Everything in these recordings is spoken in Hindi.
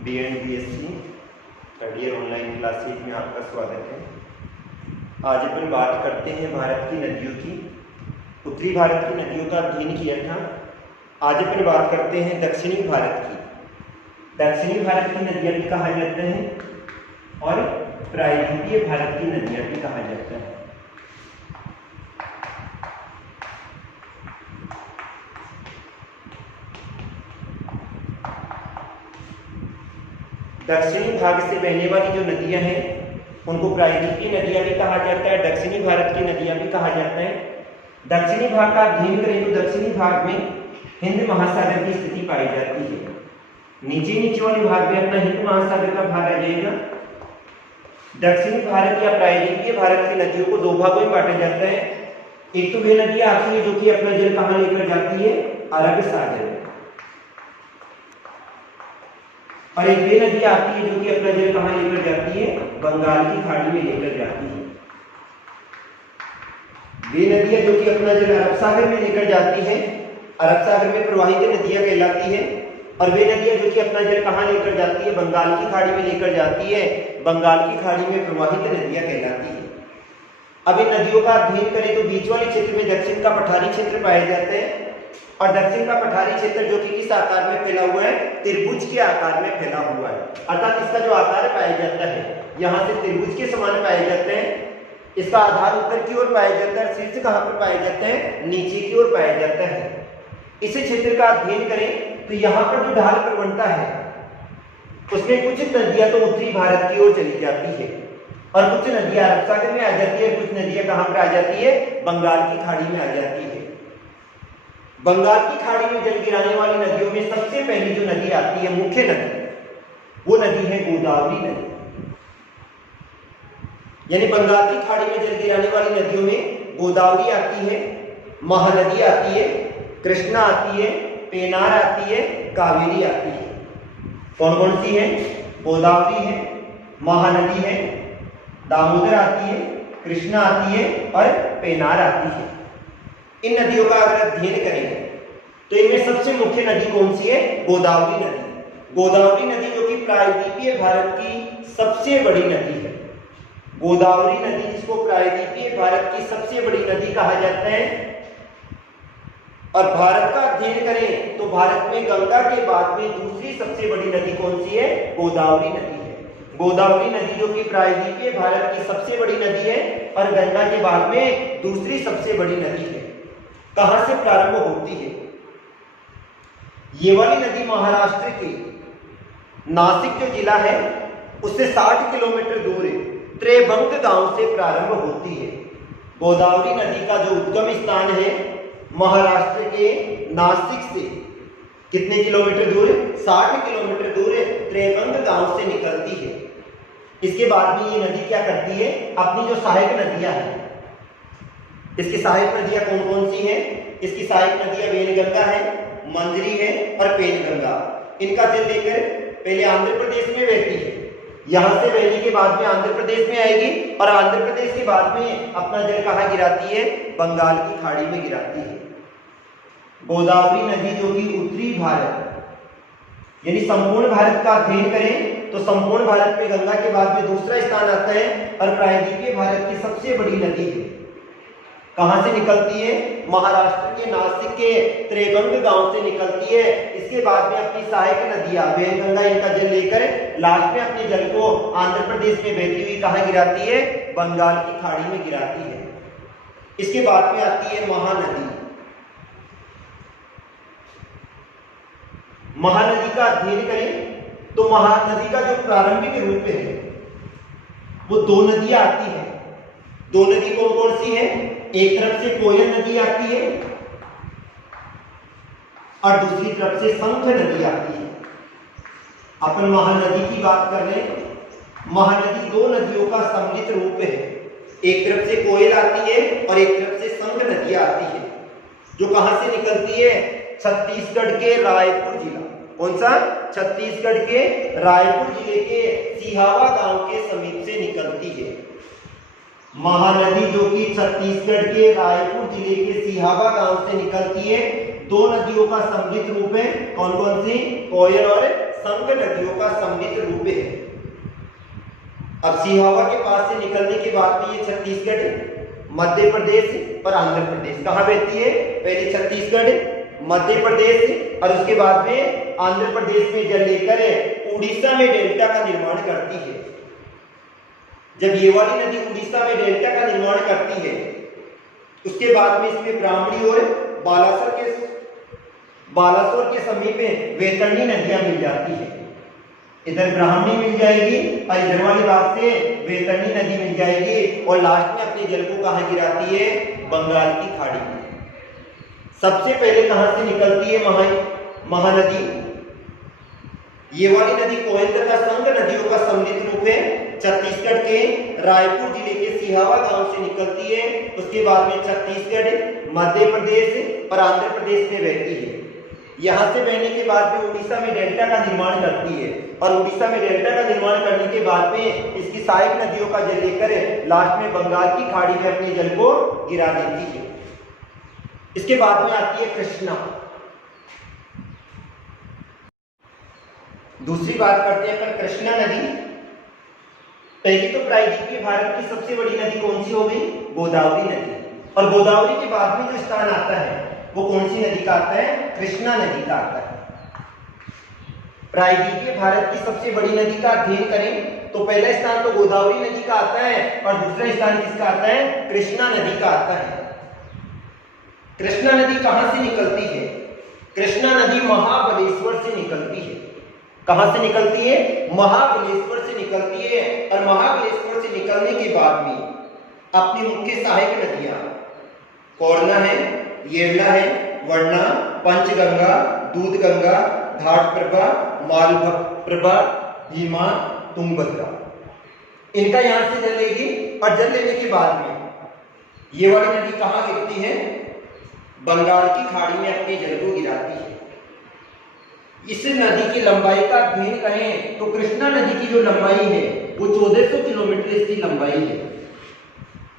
BNBSc third year online classes में आपका स्वागत है। आज अपन बात करते हैं भारत की नदियों की। उत्तरी भारत की नदियों का अध्ययन किया था। आज अपन बात करते हैं दक्षिणी भारत की। दक्षिणी भारत की नदियाँ भी कहा जाता है और प्रायद्वीपीय भारत की नदियाँ भी कहा जाता है। दक्षिणी भाग से बहने वाली जो नदियां हैं उनको प्रायद्वीपीय नदियां भी कहा जाता है, दक्षिणी भारत की नदियां भी कहा जाता है। दक्षिणी भाग का अध्ययन करें तो दक्षिणी भाग में हिंद महासागर की स्थिति पाई जाती है। नीचे वाले भाग में अपना हिंद महासागर का भाग आ जाएगा। दक्षिणी भारत या प्रायद्वीपीय भारत की नदियों को दो भागों में बांटा जाता है। एक तो वे नदियां आती है जो कि अपना जल कहाँ लेकर जाती है, अरब सागर में, और एक वे नदी आती है जो कि अपना जल कहाँ लेकर जाती है, बंगाल की खाड़ी में लेकर जाती है। वे नदियां जो कि अपना जल अरब सागर में लेकर जाती है, अरब सागर में प्रवाहित नदियां कहलाती है। और वे नदियां जो कि अपना जल कहाँ लेकर जाती है, बंगाल की खाड़ी में लेकर जाती है, बंगाल की खाड़ी में प्रवाहित नदियां कहलाती है। अब इन नदियों का अध्ययन करें तो बीच वाले क्षेत्र में दक्षिण का पठारी क्षेत्र पाए जाते हैं, और दक्षिण का पठारी क्षेत्र जो कि किस आकार में फैला हुआ है, त्रिभुज के आकार में फैला हुआ है। अर्थात इसका जो आकार पाया जाता है यहाँ से त्रिभुज के समान पाए जाते हैं। इसका आधार उत्तर की ओर पाया जाता है, शीर्ष कहाँ पर पाए जाते हैं, नीचे की ओर पाया जाता है। इस क्षेत्र का अध्ययन करें तो यहाँ पर जो ढाल प्रवणता है उसमें कुछ नदियां तो उत्तरी भारत की ओर चली जाती है और कुछ नदियां अरब सागर में आ जाती है, कुछ नदियां कहाँ पर आ जाती है, बंगाल की खाड़ी में आ जाती है। बंगाल की खाड़ी में जल गिराने वाली नदियों में सबसे पहली जो नदी आती है, मुख्य नदी, वो नदी है गोदावरी नदी। यानी बंगाल की खाड़ी में जल गिराने वाली नदियों में गोदावरी आती है, महानदी आती है, कृष्णा आती है, पेनार आती है, कावेरी आती है। कौन कौन सी है? गोदावरी है, महानदी है, दामोदर आती है, कृष्णा आती है और पेनार आती है। इन नदियों का अगर अध्ययन करेंगे तो इनमें सबसे मुख्य नदी कौन सी है? गोदावरी नदी। गोदावरी नदी जो कि प्रायद्वीपीय भारत की सबसे बड़ी नदी है। गोदावरी नदी जिसको प्रायद्वीपीय भारत की सबसे बड़ी नदी कहा जाता है। और भारत का अध्ययन करें तो भारत में गंगा के बाद में दूसरी सबसे बड़ी नदी कौन सी है? गोदावरी नदी है। गोदावरी नदी जो कि प्रायद्वीपीय भारत की सबसे बड़ी नदी है और गंगा के बाद में दूसरी सबसे बड़ी नदी है। कहां से प्रारंभ होती है? ये वाली नदी महाराष्ट्र के नासिक जो जिला है उससे 60 किलोमीटर दूर त्रेबंग गांव से प्रारंभ होती है। गोदावरी नदी का जो उद्गम स्थान है महाराष्ट्र के नासिक से कितने किलोमीटर दूर? 60 किलोमीटर दूर त्रेबंग गांव से निकलती है। इसके बाद में ये नदी क्या करती है, अपनी जो सहायक नदियां हैं, इसकी सहायक नदियां कौन कौन सी हैं? इसकी सहायक नदियां वेनगंगा है, मंजरी है और पेनगंगा। इनका जल लेकर पहले आंध्र प्रदेश में बहती है, यहां से बहने के बाद में आंध्र प्रदेश में आएगी और आंध्र प्रदेश के बाद में अपना जल कहाँ गिराती है? बंगाल की खाड़ी में गिराती है। गोदावरी नदी जो कि उत्तरी भारत यानी संपूर्ण भारत का अध्ययन करें तो संपूर्ण भारत में गंगा के बाद में दूसरा स्थान आता है और प्रायद्वीपीय भारत की सबसे बड़ी नदी है। कहां से निकलती है? महाराष्ट्र के नासिक के त्रेबंग गांव से निकलती है। इसके बाद में अपनी सहायक नदियां वेनगंगा इनका जल लेकर लास्ट में अपने जल को आंध्र प्रदेश में बहती हुई कहां गिराती है? बंगाल की खाड़ी में गिराती है। इसके बाद में आती है महानदी। महानदी का अध्ययन करें तो महानदी का जो प्रारंभिक रूप है वो दो नदियां आती है। दो नदी कौन कौन सी है? एक तरफ से कोयल नदी आती है और दूसरी तरफ से शंख नदी आती है। अपन महानदी की बात कर रहे हैं। महानदी दो नदियों का सम्मिलित रूप है। एक तरफ से कोयल आती है और एक तरफ से शंख नदी आती है, जो कहां से निकलती है? छत्तीसगढ़ के रायपुर जिला। कौन सा? छत्तीसगढ़ के रायपुर जिले के सिहावा गांव के समीप से निकलती है। महानदी जो कि छत्तीसगढ़ के रायपुर जिले के सिहावा गांव से निकलती है। दो नदियों का सम्मिलित रूप है। कौन कौन सी? कोयल और संघ नदियों का सम्मिलित रूप है। अब सिहावा के पास से निकलने के बाद में ये छत्तीसगढ़, मध्य प्रदेश और आंध्र प्रदेश कहाँ बहती है? पहले छत्तीसगढ़, मध्य प्रदेश और उसके बाद में आंध्र प्रदेश में जल लेकर उड़ीसा में डेल्टा का निर्माण करती है। जब ये वाली नदी उड़ीसा में डेल्टा का निर्माण करती है, उसके बाद में इसमें ब्राह्मणी और बालासोर के समीप में वैतरणी नदियां मिल जाती है। इधर ब्राह्मणी मिल जाएगी और इधर वाले भाग से वैतरणी नदी मिल जाएगी और लास्ट में अपने जल को कहाँ गिराती है? बंगाल की खाड़ी में। सबसे पहले कहां से निकलती है महानदी? ये वाली नदी कोयल तथा संघ नदियों का सम्मिलित रूप है। छत्तीसगढ़ के रायपुर जिले के सिहावा गांव से निकलती है, उसके बाद में छत्तीसगढ़, मध्य प्रदेश और आंध्र प्रदेश में बहती है। यहां से बहने के बाद में उड़ीसा में डेल्टा का निर्माण करती है और उड़ीसा में डेल्टा का निर्माण करने के बाद में इसकी सहायक नदियों का जल लेकर लास्ट में बंगाल की खाड़ी में अपने जल को गिरा देती है। इसके बाद में आती है कृष्णा। दूसरी बात करते हैं पर कृष्णा नदी। पहली तो प्रायद्वीपीय भारत की सबसे बड़ी नदी कौन सी हो गई? गोदावरी नदी। और गोदावरी के बाद में जो स्थान आता है वो कौन सी नदी का आता है? कृष्णा नदी का आता है। प्रायद्वीपीय भारत की सबसे बड़ी नदी का अध्ययन करें तो पहला स्थान तो गोदावरी नदी का आता है और दूसरा स्थान किसका आता है? कृष्णा नदी का आता है। कृष्णा नदी कहां से निकलती है? कृष्णा नदी महाबलेश्वर से निकलती है। कहां से निकलती है? महाबलेश्वर से निकलती है और महाबलेश्वर से निकलने के बाद में अपनी मुख्य सहायक नदियां कोरना है, येरला है, वरना, पंचगंगा, दूधगंगा, घाटप्रभा, मालप्रभा, हिमा, तुंगभद्रा, इनका यहां से जल लेगी और जल लेने के बाद में ये वाली नदी कहां गिरती है? बंगाल की खाड़ी में अपने जल को गिराती है। इस नदी की लंबाई का अध्ययन करें तो कृष्णा नदी की जो लंबाई है वो 1400 किलोमीटर इसकी लंबाई है।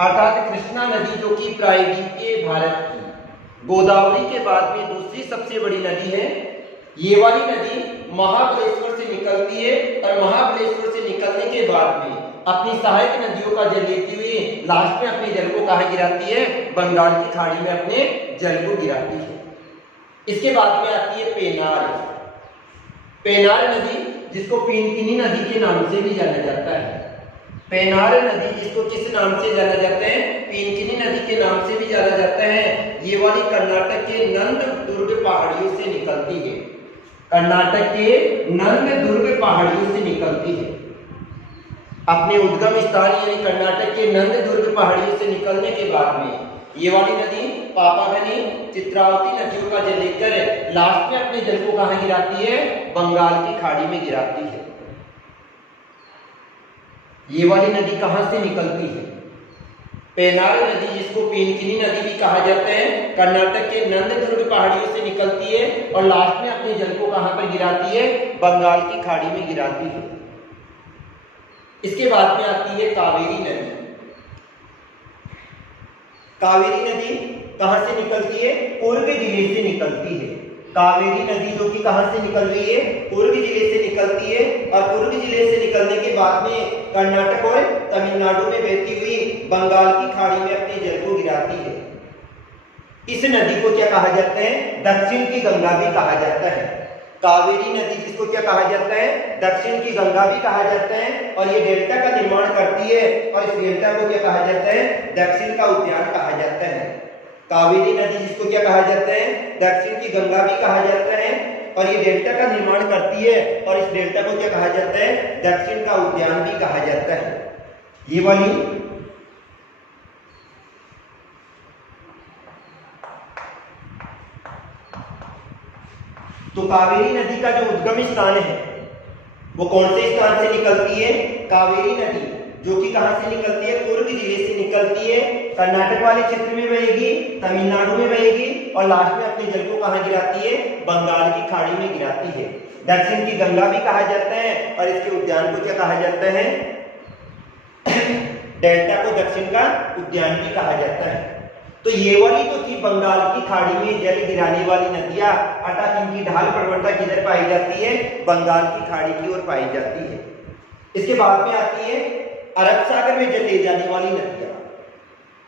अर्थात कृष्णा नदी जो कि प्रायद्वीपीय भारत की गोदावरी के बाद में दूसरी सबसे बड़ी नदी है, ये वाली नदी महाबलेश्वर से निकलती है और महाबलेश्वर से निकलने के बाद में अपनी सहायक नदियों का जल लेती हुई लास्ट में अपने जल को कहां गिराती है? बंगाल की खाड़ी में अपने जल को गिराती है। इसके बाद में आती है पेनार। पेनार नदी जिसको पिनकिनी नदी के नाम से भी जाना जाता है। पेनार नदी जिसको किस नाम से जाना जाता है? पिनकिनी नदी के नाम से भी जाना जाता है। ये वाली कर्नाटक के नंद दुर्ग पहाड़ियों से निकलती है। कर्नाटक के नंद दुर्ग पहाड़ियों से निकलती है। अपने उद्गम स्थान यानी कर्नाटक के नंद दुर्ग पहाड़ियों से निकलने के बाद में ये वाली नदी पापागनी, चित्रावती नदियों का जल लेकर लास्ट में अपने जल को कहां गिराती है? बंगाल की खाड़ी में गिराती है। ये वाली नदी कहां से निकलती है? पेनार नदी जिसको पिनकिनी नदी भी कहा जाता है, कर्नाटक के नंद दुर्ग पहाड़ियों से निकलती है और लास्ट में अपने जल को कहां पर गिराती है? बंगाल की खाड़ी में गिराती है। इसके बाद में आती है कावेरी नदी। कावेरी नदी कहां से निकलती है? कुर्ग जिले से निकलती है। कावेरी नदी जो कि कहां से निकल रही है? कुर्ग जिले से निकलती है और कुर्ग जिले से निकलने के बाद में कर्नाटक और तमिलनाडु में बहती हुई बंगाल की खाड़ी में अपने जल को गिराती है। इस नदी को क्या कहा जाता है? दक्षिण की गंगा भी कहा जाता है। कावेरी नदी जिसको क्या कहा जाता है? दक्षिण की गंगा भी कहा जाता है और ये डेल्टा का निर्माण करती है और इस डेल्टा को क्या कहा जाता है? दक्षिण का उद्यान कहा जाता है। कावेरी नदी जिसको क्या कहा जाता है? दक्षिण की गंगा भी कहा जाता है और ये डेल्टा का निर्माण करती है और इस डेल्टा को क्या कहा जाता है? दक्षिण का उद्यान भी कहा जाता है। ये वाली तो कावेरी नदी का जो उद्गम स्थान है वो कौन से स्थान से निकलती है? कावेरी नदी जो कि कहां से निकलती है? कुर्ग जिले से निकलती है। कर्नाटक वाले क्षेत्र में बहेगी, तमिलनाडु में बहेगी और लास्ट में अपने जल को कहां गिराती है? बंगाल की खाड़ी में गिराती है। दक्षिण की गंगा भी कहा जाता है और इसके उद्यान को क्या कहा जाता है? डेल्टा को दक्षिण का उद्यान भी कहा जाता है। तो ये वाली तो थी बंगाल की खाड़ी में जल गिराने वाली नदियां, अर्थात इनकी ढाल प्रवणता किधर पाई जाती है? बंगाल की खाड़ी की ओर पाई जाती है। इसके बाद में आती है अरब सागर में जल ले जाने वाली नदियां।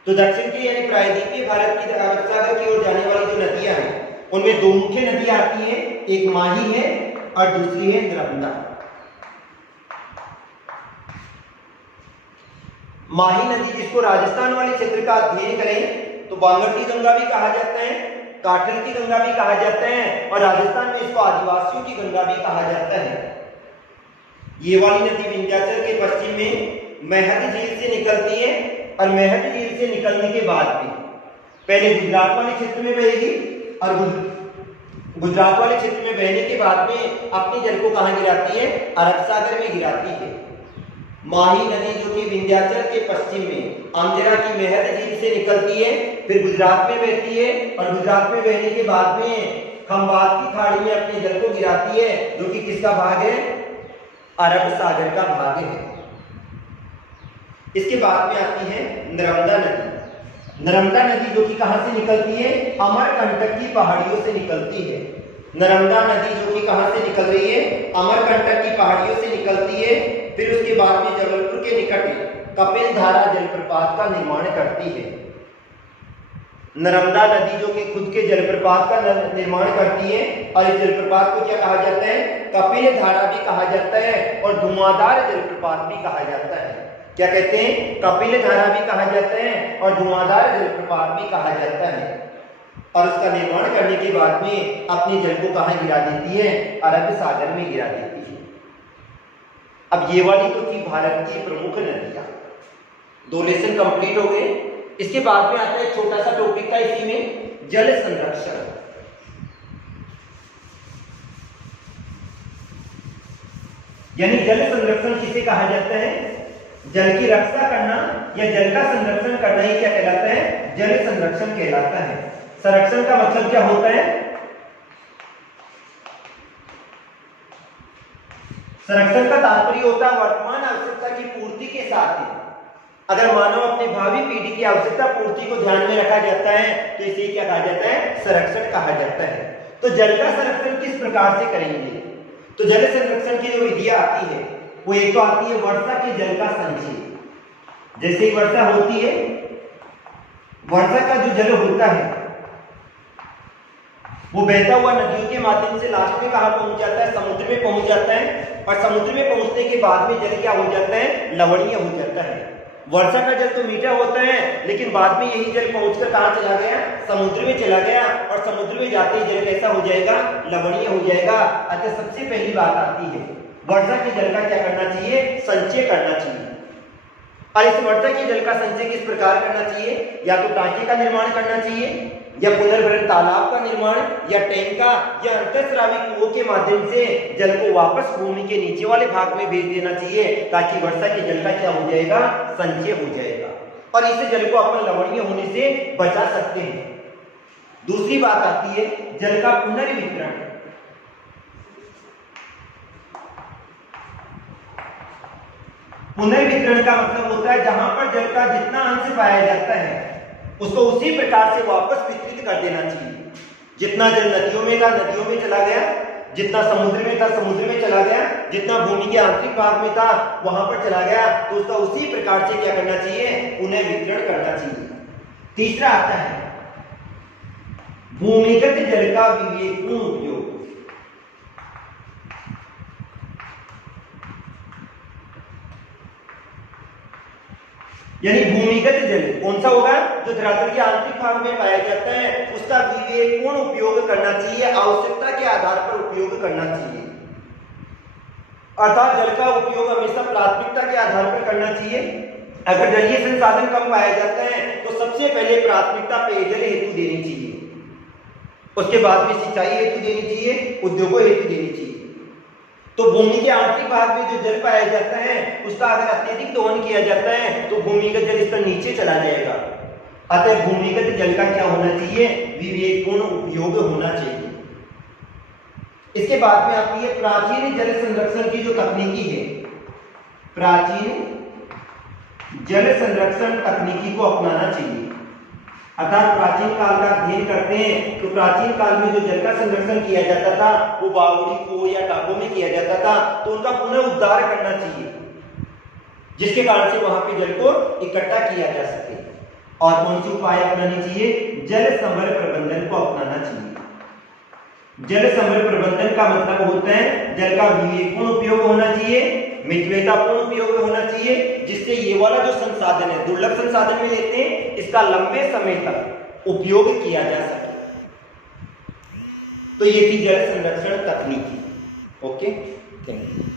तो दक्षिण की यानी प्रायद्वीपीय भारत की अरब सागर की ओर जाने वाली जो नदियां हैं उनमें दो मुख्य नदियां आती हैं, एक माही है और दूसरी है नर्मदा। माही नदी जिसको राजस्थान वाले क्षेत्र का अध्ययन करें तो बांगर की गंगा भी कहा जाता है, काठल की गंगा भी कहा जाता है और राजस्थान में इसको आदिवासियों की गंगा भी कहा जाता है। ये वाली नदी विंध्याचल के पश्चिम में महद झील से निकलती है और महद झील से निकलने के बाद में पहले गुजरात वाले क्षेत्र में बहेगी और गुजरात वाले क्षेत्र में बहने के बाद में अपने जल को कहां गिराती है? अरब सागर में गिराती है। माही नदी जो कि विंध्याचल के पश्चिम में अमजरा की महद झील से निकलती है, फिर गुजरात में बहती है और गुजरात में बहने के बाद में खंबात की खाड़ी में अपने जल को गिराती है, जो कि किसका भाग है? अरब सागर का भाग है। इसके बाद में आती है नर्मदा नदी। नर्मदा नदी जो कि कहां से निकलती है? अमरकंटक की पहाड़ियों से निकलती है। नर्मदा नदी जो कि कहां से निकल रही है? अमरकंटक की पहाड़ियों से निकलती है। फिर उसके बाद में जबलपुर के निकट कपिल धारा जलप्रपात का निर्माण करती है। नर्मदा नदी जो कि खुद के जलप्रपात का निर्माण करती है और इस जलप्रपात को क्या कहा जाता है? कपिल धारा भी कहा जाता है और धुआंधार जलप्रपात भी कहा जाता है। क्या कहते हैं? कपिल धारा भी कहा जाता है और धुआंधार जलप्रपात भी कहा जाता है। और उसका निर्माण करने के बाद में अपने जल को कहां गिरा देती है? अरब सागर में गिरा देती है। अब ये वाली तो थी भारत की प्रमुख नदियां। दो लेसन कंप्लीट हो गए। इसके बाद में आता है छोटा सा टॉपिक का इसी में, जल संरक्षण। यानी जल संरक्षण किसे कहा जाता है? जल की रक्षा करना या जल का संरक्षण करना ही क्या कहलाता है? जल संरक्षण कहलाता है। संरक्षण का मतलब क्या होता है? संरक्षण का तात्पर्य होता है वर्तमान आवश्यकता की पूर्ति के साथ ही अगर मानव अपनी भावी पीढ़ी की आवश्यकता पूर्ति को ध्यान में रखा जाता है तो इसे क्या कहा जाता है? संरक्षण कहा जाता है। तो जल का संरक्षण किस प्रकार से करेंगे? तो जल संरक्षण की जो विधियां आती है वो एक तो आती है वर्षा के जल का संचय। जैसे ही वर्षा होती है, वर्षा का जो जल होता है वो बहता हुआ नदियों के माध्यम से लास्ट में कहां पहुंच जाता है? समुद्र में पहुंच जाता है और समुद्र में पहुंचने के बाद में जल क्या हो जाता है? लवणीय हो जाता है। वर्षा का जल तो मीठा होता है लेकिन बाद में यही जल पहुंचकर कहां चला गया? समुद्र में चला गया और समुद्र में जाते ही जल कैसा हो जाएगा? लवणीय हो जाएगा। अतः सबसे पहली बात आती है वर्षा के जल का क्या करना चाहिए? संचय करना चाहिए। और इस वर्षा के जल का संचय किस प्रकार करना चाहिए? या तो टांके का निर्माण करना चाहिए या पुनर्भरण तालाब का निर्माण या टैंक का या अंतःस्रावी कुओं के माध्यम से जल को वापस भूमि के नीचे वाले भाग में भेज देना चाहिए ताकि वर्षा के जल का क्या हो जाएगा? संचय हो जाएगा और इस जल को अपन लवणीय होने से बचा सकते हैं। दूसरी बात आती है जल का पुनर्वितरण। पुनर्वितरण का मतलब होता है जहां पर जल का जितना अंश पाया जाता है उसको उसी प्रकार से वापस वितरित कर देना चाहिए। जितना जल नदियों में था नदियों में चला गया, जितना समुद्र में था समुद्र में चला गया, जितना भूमि के आंतरिक भाग में था वहां पर चला गया, तो उसका उसी प्रकार से क्या करना चाहिए? पुनर्वितरण करना चाहिए। तीसरा आता है भूमिगत जल का विवेकपूर्ण उपयोग। यानी भूमिगत जल कौन सा होगा? जो धरातल के आंतरिक भाग में पाया जाता है उसका विवेकपूर्ण उपयोग करना चाहिए, आवश्यकता के आधार पर उपयोग करना चाहिए। अर्थात जल का उपयोग हमेशा प्राथमिकता के आधार पर करना चाहिए। अगर जलीय संसाधन कम पाया जाता है तो सबसे पहले प्राथमिकता पेयजल हेतु देनी चाहिए, उसके बाद में सिंचाई हेतु देनी चाहिए, उद्योगों हेतु देनी चाहिए। तो भूमि के आंतरिक भाग में जो जल पाया जाता है उसका अगर अत्यधिक दोहन किया जाता है तो भूमिगत जल स्तर नीचे चला जाएगा। अतः भूमिगत जल का क्या होना चाहिए? विवेकपूर्ण उपयोग होना चाहिए। इसके बाद में आती है प्राचीन जल संरक्षण की जो तकनीकी है, प्राचीन जल संरक्षण तकनीकी को अपनाना चाहिए। अर्थात प्राचीन काल का अध्ययन करते हैं तो प्राचीन काल में जो जल का संरक्षण किया जाता था वो बावड़ी को या टापू में किया जाता था, तो उनका पुनः उद्धार करना चाहिए, जिसके कारण से वहां पे जल को इकट्ठा किया जा सके। और कौन सी उपाय अपनानी चाहिए? जल संभर प्रबंधन को अपनाना चाहिए। जल संभर प्रबंधन का मतलब होता है जल का विवेकपूर्ण उपयोग होना चाहिए, मितव्ययतापूर्ण उपयोग होना चाहिए, जिससे ये वाला जो संसाधन है, दुर्लभ संसाधन में लेते हैं, इसका लंबे समय तक उपयोग किया जा सके। तो ये थी जल संरक्षण तकनीकी। Okay, thank you.